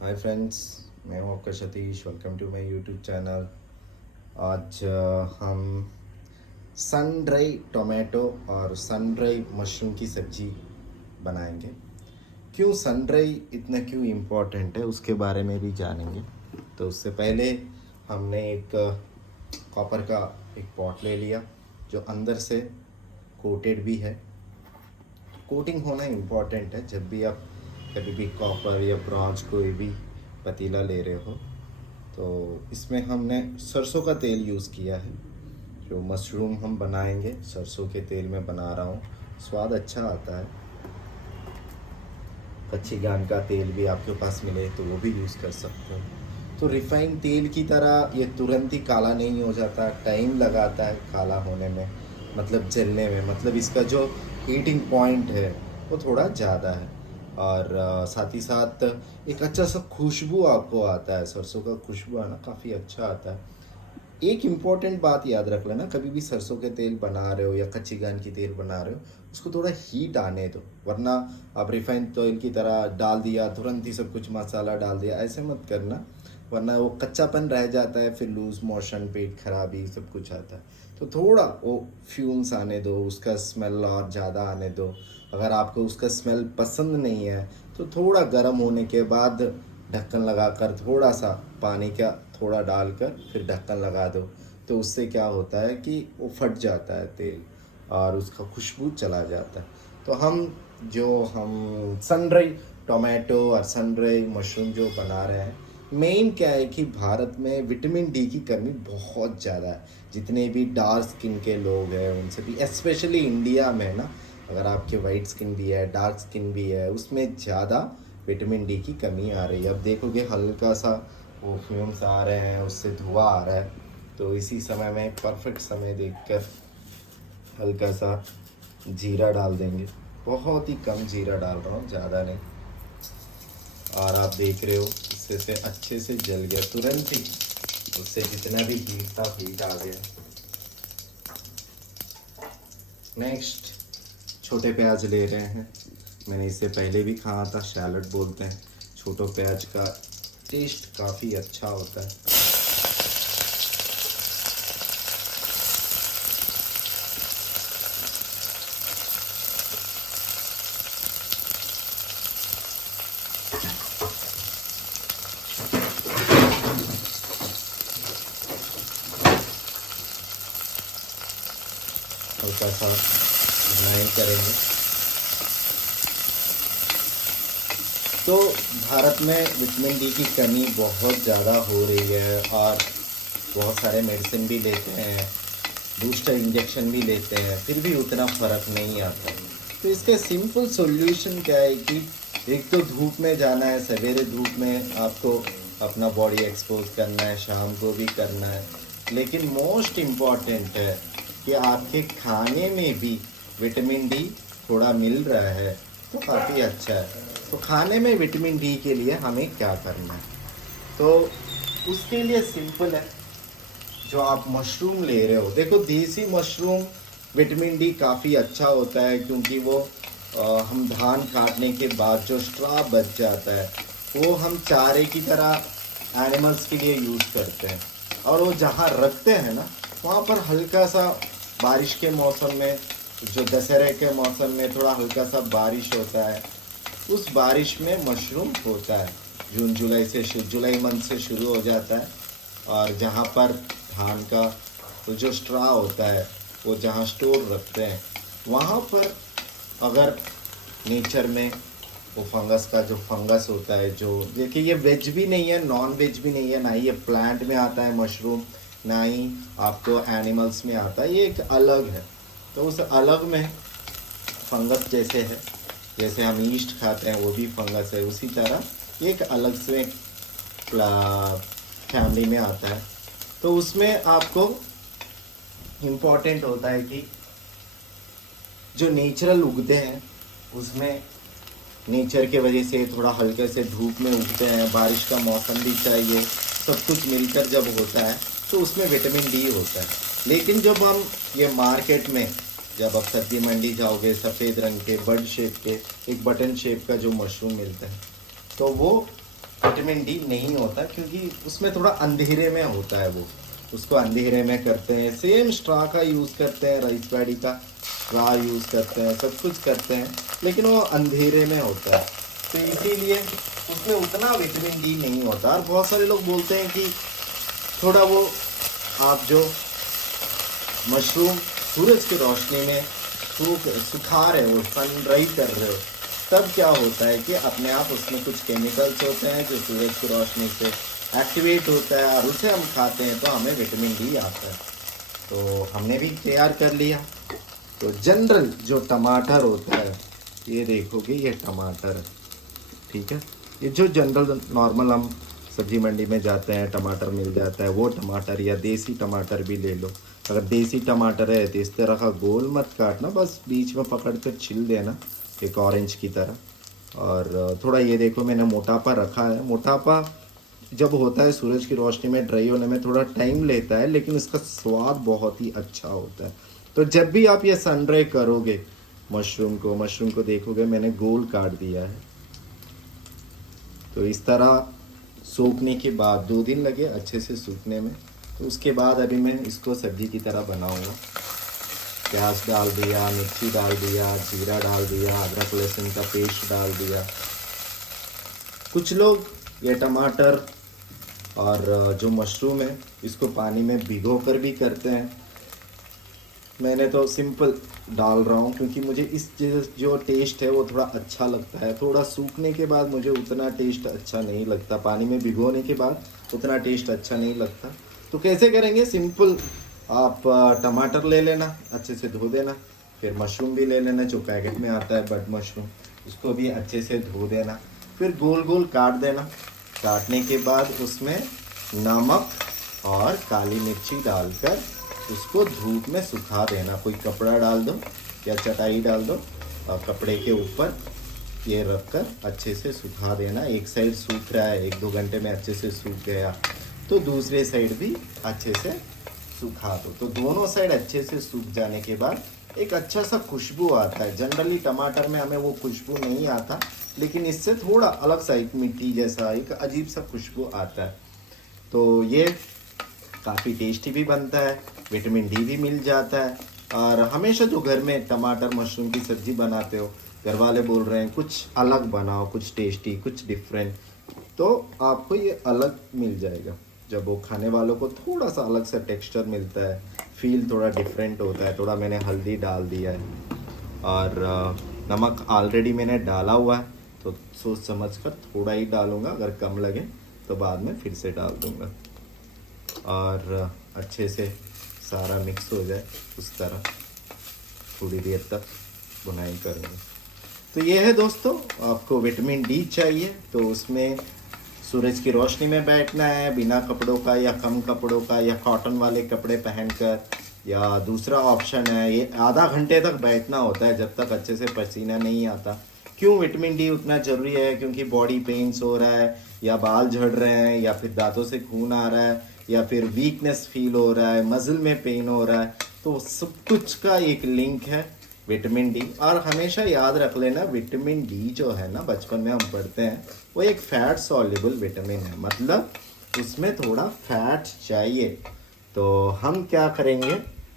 Hi friends, मैं हूं आपका Satish. Welcome to my YouTube channel. आज हम सन ड्राई टोमेटो और सन ड्राई मशरूम की सब्जी बनाएंगे। क्यों सन ड्राई इतना क्यों इम्पोर्टेंट है उसके बारे में भी जानेंगे। तो उससे पहले हमने एक कॉपर का एक पॉट ले लिया जो अंदर से कोटेड भी है। कोटिंग होना इम्पॉर्टेंट है जब भी आप कभी भी कॉपर या ब्रॉन्ज कोई भी पतीला ले रहे हो। तो इसमें हमने सरसों का तेल यूज़ किया है। जो मशरूम हम बनाएंगे सरसों के तेल में बना रहा हूँ, स्वाद अच्छा आता है। कच्ची घान का तेल भी आपके पास मिले तो वो भी यूज़ कर सकते हो। तो रिफाइंड तेल की तरह ये तुरंत ही काला नहीं हो जाता, टाइम लगाता है काला होने में, मतलब जलने में, मतलब इसका जो हीटिंग पॉइंट है वो थोड़ा ज़्यादा है। और साथ ही साथ एक अच्छा सा खुशबू आपको आता है, सरसों का खुशबू आना काफ़ी अच्छा आता है। एक इम्पॉर्टेंट बात याद रख लेना, कभी भी सरसों के तेल बना रहे हो या कच्ची घान की तेल बना रहे हो उसको थोड़ा हीट आने दो, वरना आप रिफाइंड तेल की तरह डाल दिया तुरंत ही सब कुछ मसाला डाल दिया, ऐसे मत करना, वरना वो कच्चापन रह जाता है, फिर लूज मोशन, पेट खराबी सब कुछ आता है। तो थोड़ा वो फ्यूम्स आने दो, उसका स्मेल और ज़्यादा आने दो। अगर आपको उसका स्मेल पसंद नहीं है तो थोड़ा गर्म होने के बाद ढक्कन लगाकर थोड़ा सा पानी का थोड़ा डालकर फिर ढक्कन लगा दो। तो उससे क्या होता है कि वो फट जाता है तेल और उसका खुशबू चला जाता है। तो हम सन ड्राई टोमेटो और सन ड्राई मशरूम जो बना रहे हैं, मेन क्या है कि भारत में विटामिन डी की कमी बहुत ज़्यादा है। जितने भी डार्क स्किन के लोग हैं उनसे भी, स्पेशली इंडिया में ना, अगर आपके वाइट स्किन भी है डार्क स्किन भी है उसमें ज़्यादा विटामिन डी की कमी आ रही है। अब देखोगे हल्का सा वो फ्यूम्स आ रहे हैं, उससे धुआं आ रहा है। तो इसी समय में परफेक्ट समय देखकर हल्का सा जीरा डाल देंगे। बहुत ही कम जीरा डाल रहा हूँ, ज़्यादा नहीं। और आप देख रहे हो इससे से अच्छे से जल गया तुरंत ही, उससे जितना भी हीट था हीट आ गया। नेक्स्ट छोटे प्याज ले रहे हैं। मैंने इससे पहले भी खाया था, सैलड बोलते हैं। छोटे प्याज का टेस्ट काफ़ी अच्छा होता है। हल्का सा ग्राइंड करेंगे। तो भारत में विटामिन डी की कमी बहुत ज़्यादा हो रही है और बहुत सारे मेडिसिन भी लेते हैं, बूस्टर इंजेक्शन भी लेते हैं, फिर भी उतना फ़र्क नहीं आता। तो इसका सिंपल सॉल्यूशन क्या है कि एक तो धूप में जाना है, सवेरे धूप में आपको अपना बॉडी एक्सपोज करना है, शाम को भी करना है। लेकिन मोस्ट इम्पॉर्टेंट है कि आपके खाने में भी विटामिन डी थोड़ा मिल रहा है तो काफ़ी अच्छा है। तो खाने में विटामिन डी के लिए हमें क्या करना है, तो उसके लिए सिंपल है। जो आप मशरूम ले रहे हो, देखो देसी मशरूम विटामिन डी काफ़ी अच्छा होता है, क्योंकि वो हम धान काटने के बाद जो स्ट्रा बच जाता है वो हम चारे की तरह एनिमल्स के लिए यूज़ करते हैं। और वो जहाँ रखते हैं ना, वहाँ पर हल्का सा बारिश के मौसम में, जो दशहरे के मौसम में थोड़ा हल्का सा बारिश होता है, उस बारिश में मशरूम होता है। जून जुलाई से जुलाई मंथ से शुरू हो जाता है। और जहाँ पर धान का तो जो स्ट्रा होता है वो जहाँ स्टोर रखते हैं, वहाँ पर अगर नेचर में वो फंगस का जो फंगस होता है, जो देखिए ये वेज भी नहीं है, नॉन वेज भी नहीं है, ना ही ये प्लांट में आता है मशरूम, ना ही आपको एनिमल्स में आता है, ये एक अलग है। तो उस अलग में फंगस जैसे है, जैसे हम ईस्ट खाते हैं वो भी फंगस है, उसी तरह एक अलग से फैमिली में आता है। तो उसमें आपको इम्पॉर्टेंट होता है कि जो नेचुरल उगते हैं उसमें नेचर के वजह से थोड़ा हल्के से धूप में उगते हैं, बारिश का मौसम भी चाहिए, सब कुछ मिलकर जब होता है तो उसमें विटामिन डी होता है। लेकिन जब हम ये मार्केट में, जब आप सब्जी मंडी जाओगे, सफ़ेद रंग के बर्ड शेप के एक बटन शेप का जो मशरूम मिलता है, तो वो विटामिन डी नहीं होता, क्योंकि उसमें थोड़ा अंधेरे में होता है। वो उसको अंधेरे में करते हैं। सेम स्ट्रा का यूज़ करते हैं, राइस पैडी का स्ट्रा यूज़ करते हैं, सब कुछ करते हैं, लेकिन वो अंधेरे में होता है, तो इसीलिए उसमें उतना विटामिन डी नहीं होता। और बहुत सारे लोग बोलते हैं कि थोड़ा वो आप जो मशरूम सूरज की रोशनी में सुखा रहे हो, सन ड्राई कर रहे हो, तब क्या होता है कि अपने आप उसमें कुछ केमिकल्स होते हैं जो सूरज की रोशनी से एक्टिवेट होता है, और उसे हम खाते हैं तो हमें विटामिन डी आता है। तो हमने भी तैयार कर लिया। तो जनरल जो टमाटर होता है, ये देखोगे ये टमाटर, ठीक है, ये जो जनरल नॉर्मल हम सब्जी मंडी में जाते हैं टमाटर मिल जाता है, वो टमाटर, या देसी टमाटर भी ले लो। अगर देसी टमाटर है तो इस तरह का गोल मत काटना, बस बीच में पकड़ कर छिल देना एक ऑरेंज की तरह। और थोड़ा ये देखो मैंने मोटापा रखा है। मोटापा जब होता है सूरज की रोशनी में ड्राई होने में थोड़ा टाइम लेता है, लेकिन इसका स्वाद बहुत ही अच्छा होता है। तो जब भी आप ये सन ड्राई करोगे मशरूम को देखोगे मैंने गोल काट दिया है। तो इस तरह सूखने के बाद 2 दिन लगे अच्छे से सूखने में। तो उसके बाद अभी मैं इसको सब्जी की तरह बनाऊंगा। प्याज डाल दिया, मिर्ची डाल दिया, जीरा डाल दिया, अदरक लहसुन का पेस्ट डाल दिया। कुछ लोग ये टमाटर और जो मशरूम है इसको पानी में भिगो कर भी करते हैं। मैंने तो सिंपल डाल रहा हूँ क्योंकि मुझे इस जो टेस्ट है वो थोड़ा अच्छा लगता है। थोड़ा सूखने के बाद मुझे उतना टेस्ट अच्छा नहीं लगता, पानी में भिगोने के बाद उतना टेस्ट अच्छा नहीं लगता। तो कैसे करेंगे, सिंपल आप टमाटर ले लेना, अच्छे से धो देना, फिर मशरूम भी ले लेना जो पैकेट में आता है बड मशरूम, उसको भी अच्छे से धो देना, फिर गोल गोल काट देना। काटने के बाद उसमें नमक और काली मिर्ची डालकर उसको धूप में सुखा देना। कोई कपड़ा डाल दो या चटाई डाल दो और कपड़े के ऊपर ये रखकर अच्छे से सुखा देना। एक साइड सूख रहा है, 1-2 घंटे में अच्छे से सूख गया तो दूसरे साइड भी अच्छे से सुखा दो। तो दोनों साइड अच्छे से सूख जाने के बाद एक अच्छा सा खुशबू आता है। जनरली टमाटर में हमें वो खुशबू नहीं आता, लेकिन इससे थोड़ा अलग सा एक मिट्टी जैसा एक अजीब सा खुशबू आता है। तो ये काफ़ी टेस्टी भी बनता है, विटामिन डी भी मिल जाता है। और हमेशा जो घर में टमाटर मशरूम की सब्ज़ी बनाते हो, घर वाले बोल रहे हैं कुछ अलग बनाओ, कुछ टेस्टी, कुछ डिफरेंट, तो आपको ये अलग मिल जाएगा। जब वो खाने वालों को थोड़ा सा अलग सा टेक्सचर मिलता है, फील थोड़ा डिफरेंट होता है। थोड़ा मैंने हल्दी डाल दिया है और नमक ऑलरेडी मैंने डाला हुआ है, तो सोच समझ कर थोड़ा ही डालूँगा, अगर कम लगे तो बाद में फिर से डाल दूँगा। और अच्छे से सारा मिक्स हो जाए उस तरह थोड़ी देर तक बुनाई करूँगा। तो ये है दोस्तों, आपको विटामिन डी चाहिए तो उसमें सूरज की रोशनी में बैठना है, बिना कपड़ों का या कम कपड़ों का, या कॉटन वाले कपड़े पहनकर, या दूसरा ऑप्शन है ये आधा घंटे तक बैठना होता है जब तक अच्छे से पसीना नहीं आता। क्यों विटामिन डी उतना ज़रूरी है? क्योंकि बॉडी पेन्स हो रहा है, या बाल झड़ रहे हैं, या फिर दांतों से खून आ रहा है, या फिर वीकनेस फील हो रहा है, मसल में पेन हो रहा है, तो सब कुछ का एक लिंक है विटामिन डी। और हमेशा याद रख लेना, विटामिन डी जो है ना, बचपन में हम पढ़ते हैं, वो एक फैट सॉल्युबल विटामिन है, मतलब उसमें थोड़ा फैट चाहिए। तो हम क्या करेंगे,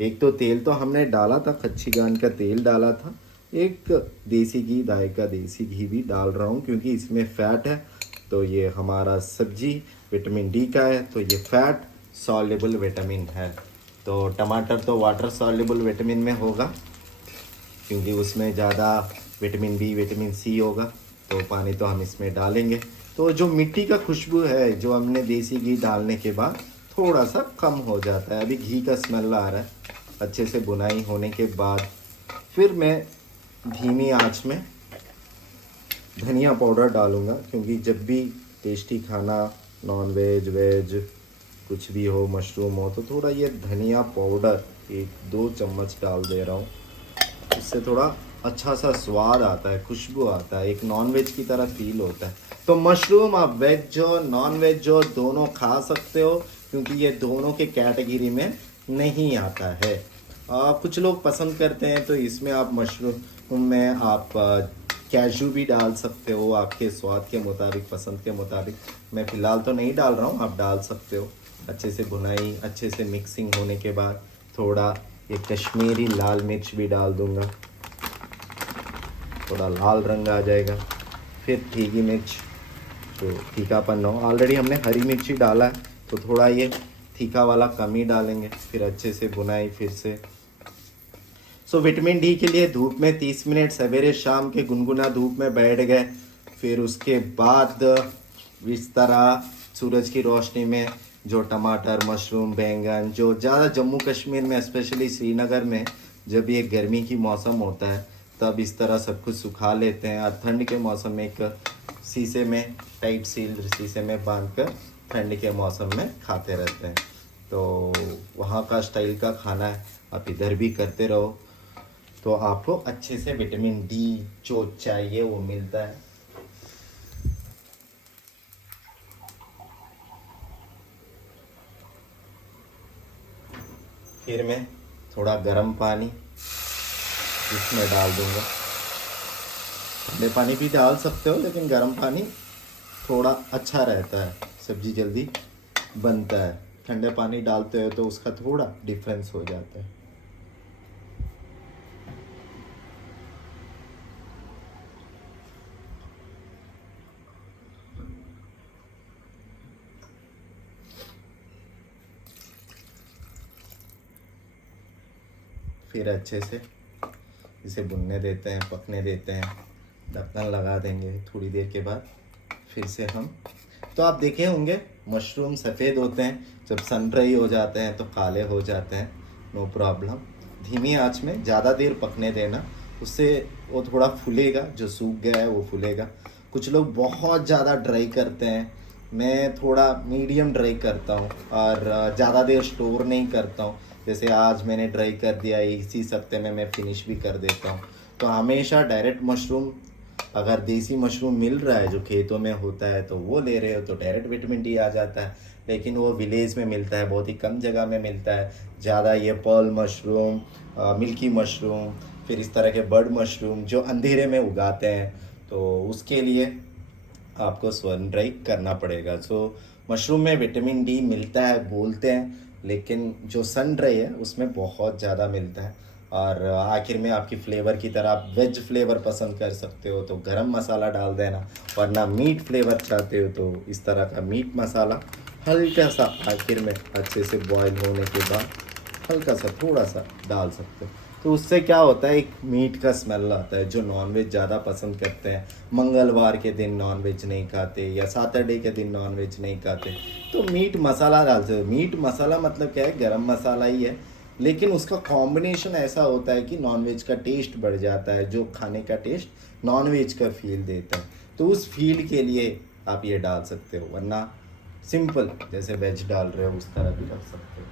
एक तो तेल तो हमने डाला था, कच्ची घान का तेल डाला था, एक देसी घी, गाय का देसी घी भी डाल रहा हूँ क्योंकि इसमें फ़ैट है। तो ये हमारा सब्जी विटामिन डी का है, तो ये फैट सॉल्युबल विटामिन है। तो टमाटर तो वाटर सॉल्युबल विटामिन में होगा क्योंकि उसमें ज़्यादा विटामिन बी, विटामिन सी होगा, तो पानी तो हम इसमें डालेंगे। तो जो मिट्टी का खुशबू है जो हमने देसी घी डालने के बाद थोड़ा सा कम हो जाता है। अभी घी का स्मेल आ रहा है। अच्छे से बुनाई होने के बाद फिर मैं धीमी आंच में धनिया पाउडर डालूँगा, क्योंकि जब भी टेस्टी खाना, नॉन वेज वेज कुछ भी हो, मशरूम हो, तो थोड़ा ये धनिया पाउडर 1-2 चम्मच डाल दे रहा हूँ। इससे थोड़ा अच्छा सा स्वाद आता है, खुशबू आता है, एक नॉन वेज की तरह फील होता है। तो मशरूम आप वेज हो नॉन वेज हो दोनों खा सकते हो, क्योंकि ये दोनों के कैटेगरी में नहीं आता है। कुछ लोग पसंद करते हैं तो इसमें आप मशरूम में आप कैशू भी डाल सकते हो आपके स्वाद के मुताबिक, पसंद के मुताबिक। मैं फ़िलहाल तो नहीं डाल रहा हूँ, आप डाल सकते हो। अच्छे से भुनाई, अच्छे से मिक्सिंग होने के बाद थोड़ा ये कश्मीरी लाल मिर्च भी डाल दूँगा, थोड़ा लाल रंग आ जाएगा। फिर तीखी मिर्च, जो तीखापन हो, ऑलरेडी हमने हरी मिर्ची डाला है तो थोड़ा ये तीखा वाला कम ही डालेंगे। फिर अच्छे से भुनाई फिर से। विटामिन डी के लिए धूप में 30 मिनट सवेरे शाम के गुनगुना धूप में बैठ गए, फिर उसके बाद इस तरह सूरज की रोशनी में जो टमाटर, मशरूम, बैंगन, जो ज़्यादा जम्मू कश्मीर में स्पेशली श्रीनगर में जब ये गर्मी की मौसम होता है तब इस तरह सब कुछ सुखा लेते हैं, और ठंड के मौसम में एक शीशे में, टाइट सील्ड शीशे में बांध कर ठंड के मौसम में खाते रहते हैं। तो वहाँ का स्टाइल का खाना है, आप इधर भी करते रहो तो आपको अच्छे से विटामिन डी जो चाहिए वो मिलता है। फिर मैं थोड़ा गर्म पानी इसमें डाल दूंगा। ठंडे पानी भी डाल सकते हो लेकिन गर्म पानी थोड़ा अच्छा रहता है, सब्जी जल्दी बनता है। ठंडे पानी डालते हो तो उसका थोड़ा डिफरेंस हो जाता है। फिर अच्छे से इसे भुनने देते हैं, पकने देते हैं, ढक्कन लगा देंगे। थोड़ी देर के बाद फिर से हम, तो आप देखे होंगे मशरूम सफ़ेद होते हैं, जब सन ड्राई हो जाते हैं तो काले हो जाते हैं। नो प्रॉब्लम, धीमी आंच में ज़्यादा देर पकने देना, उससे वो थोड़ा फूलेगा, जो सूख गया है वो फूलेगा। कुछ लोग बहुत ज़्यादा ड्राई करते हैं, मैं थोड़ा मीडियम ड्राई करता हूँ और ज़्यादा देर स्टोर नहीं करता हूँ। जैसे आज मैंने ड्राई कर दिया, इसी हफ्ते में मैं फिनिश भी कर देता हूँ। तो हमेशा डायरेक्ट मशरूम, अगर देसी मशरूम मिल रहा है जो खेतों में होता है तो वो ले रहे हो तो डायरेक्ट विटामिन डी आ जाता है। लेकिन वो विलेज में मिलता है, बहुत ही कम जगह में मिलता है ज़्यादा। ये पर्ल मशरूम, मिल्की मशरूम, फिर इस तरह के बर्ड मशरूम जो अंधेरे में उगाते हैं, तो उसके लिए आपको सन ड्राई करना पड़ेगा। मशरूम में विटामिन डी मिलता है बोलते हैं, लेकिन जो सन ड्राई है उसमें बहुत ज़्यादा मिलता है। और आखिर में आपकी फ्लेवर की तरह आप वेज फ्लेवर पसंद कर सकते हो तो गरम मसाला डाल देना, वरना मीट फ्लेवर चाहते हो तो इस तरह का मीट मसाला हल्का सा आखिर में अच्छे से बॉईल होने के बाद हल्का सा थोड़ा सा डाल सकते हो। तो उससे क्या होता है, एक मीट का स्मेल आता है। जो नॉनवेज ज़्यादा पसंद करते हैं, मंगलवार के दिन नॉनवेज नहीं खाते या सैटरडे के दिन नॉनवेज नहीं खाते, तो मीट मसाला डालते हो। मीट मसाला मतलब क्या है, गरम मसाला ही है, लेकिन उसका कॉम्बिनेशन ऐसा होता है कि नॉनवेज का टेस्ट बढ़ जाता है, जो खाने का टेस्ट नॉनवेज का फील देता है। तो उस फील के लिए आप ये डाल सकते हो, वरना सिंपल जैसे वेज डाल रहे हो उस तरह भी रख सकते हो।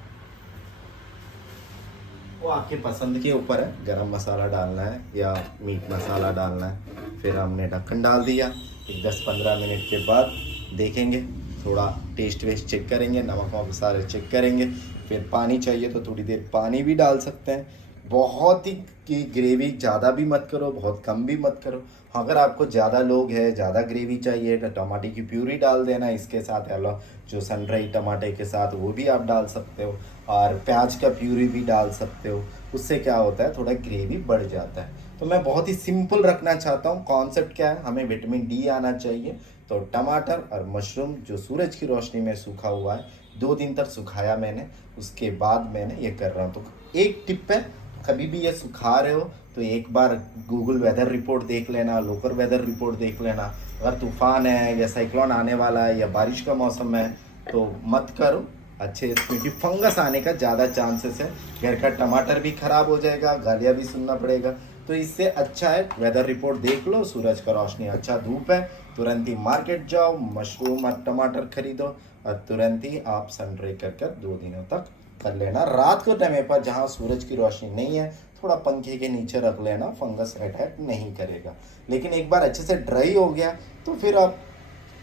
वो आपके पसंद के ऊपर है, गरम मसाला डालना है या मीट मसाला डालना है। फिर हमने ढक्कन डाल दिया, एक 10-15 मिनट के बाद देखेंगे, थोड़ा टेस्ट वेस्ट चेक करेंगे, नमक वमक सारे चेक करेंगे। फिर पानी चाहिए तो थोड़ी देर पानी भी डाल सकते हैं। बहुत ही की ग्रेवी ज़्यादा भी मत करो, बहुत कम भी मत करो। अगर आपको ज़्यादा लोग हैं, ज़्यादा ग्रेवी चाहिए तो टमाटर की प्यूरी डाल देना इसके साथ, हेलो जो सन ड्राई टमाटर के साथ वो भी आप डाल सकते हो, और प्याज का प्यूरी भी डाल सकते हो। उससे क्या होता है, थोड़ा ग्रेवी बढ़ जाता है। तो मैं बहुत ही सिंपल रखना चाहता हूँ। कॉन्सेप्ट क्या है, हमें विटामिन डी आना चाहिए, तो टमाटर और मशरूम जो सूरज की रोशनी में सूखा हुआ है, 2 दिन तक सुखाया मैंने, उसके बाद मैंने ये कर रहा हूँ। तो एक टिप है, कभी भी ये सुखा रहे हो तो एक बार गूगल वेदर रिपोर्ट देख लेना, लोकल वेदर रिपोर्ट देख लेना। अगर तूफान है या साइक्लोन आने वाला है या बारिश का मौसम है तो मत करो अच्छे, क्योंकि फंगस आने का ज़्यादा चांसेस है। घर का टमाटर भी ख़राब हो जाएगा, गालियाँ भी सुनना पड़ेगा। तो इससे अच्छा है वेदर रिपोर्ट देख लो, सूरज का रोशनी, अच्छा धूप है, तुरंत ही मार्केट जाओ, मशरूम और टमाटर खरीदो और तुरंत ही आप सन ड्राई कर 2 दिनों तक कर लेना। रात को टाइम पर जहाँ सूरज की रोशनी नहीं है, थोड़ा पंखे के नीचे रख लेना, फंगस अटैक नहीं करेगा। लेकिन एक बार अच्छे से ड्राई हो गया तो फिर आप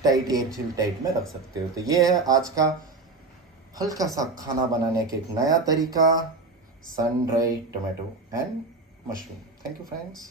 टाइट एयर चिल टाइट में रख सकते हो। तो ये है आज का हल्का सा खाना बनाने का एक नया तरीका, sun dry tomato and mushroom. Thank you friends.